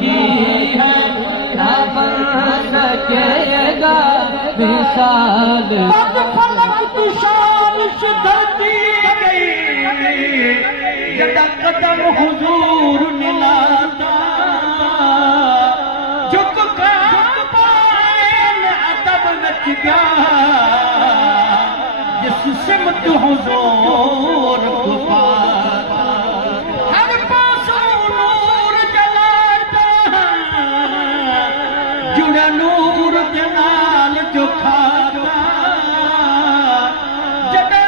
کی ہے نہ بن سکے گا مثال فلک تو شان سے دھرتی گئی جدا قدم حضور نے لاتا جھک کر پائن ادب نچ گیا جس سمت حضور کو پاتا ہر پاسوں نور جلاتا جڑا نور جلال جو کھاتا جڑا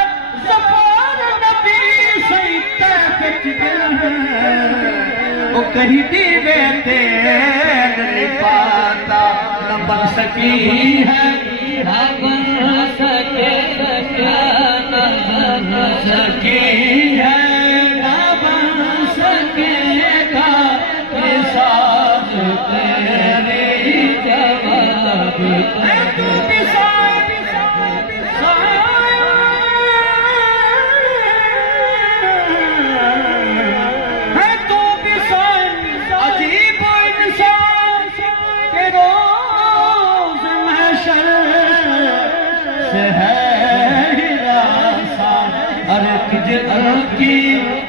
زفار نبی سیتے بچ گیا وہ کہیں دیوے تیر نہیں پاتا نہ بن سکی ہے نہ بن سکے نہ بن سکی ہے نہ بن سکے گا یہ ساز تیرے جواب ہے تو بھی عجیب انسان کے روز محشر سے ہے ہراساں ہر کجل کی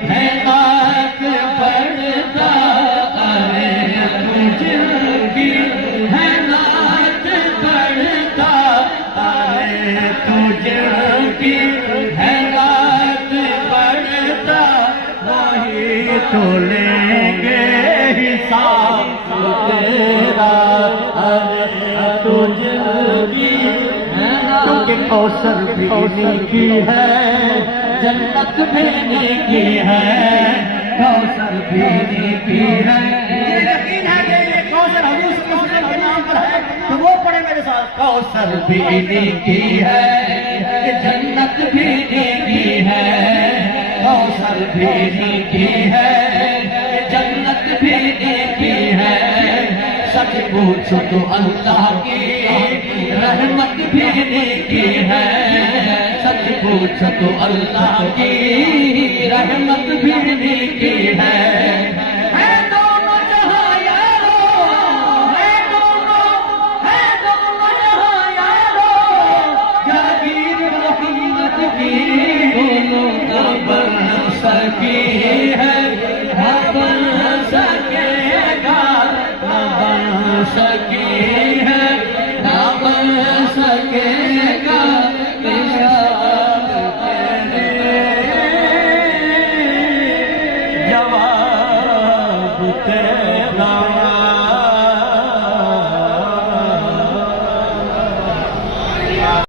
ہے نات پڑھتا ارے تجھ کی ہے نات پڑھتا ارے تجھ کی ہے نات پڑھتا وہی تو لیں گے حساب تیرا ارے تجھ کی کیونکہ کوثر بھی انہی کی ہے جنت بھی انہی کی ہے کوثر بھی انہی کی ہے یہ یقین ہے کہ یہ کوثر حضور صلی اللہ علیہ وسلم کے نام پر ہے تو وہ پڑھے میرے ساتھ کوثر بھی انہی کی ہے جنت بھی انہی کی ہے کوثر بھی انہی کی ہے جنت بھی انہی کی ہے سچ پوچھو تو اللہ کی رحمت بھی انہی کی ہے سچ پوچھو تو اللہ کی رحمت بھی انہی کی ہے دونوں جہاں یارو ہے دونوں جہاں یارو جاگیر محمد کی دونوں کا بن سکی ہے نہ بن سکے گا نہ بن سکی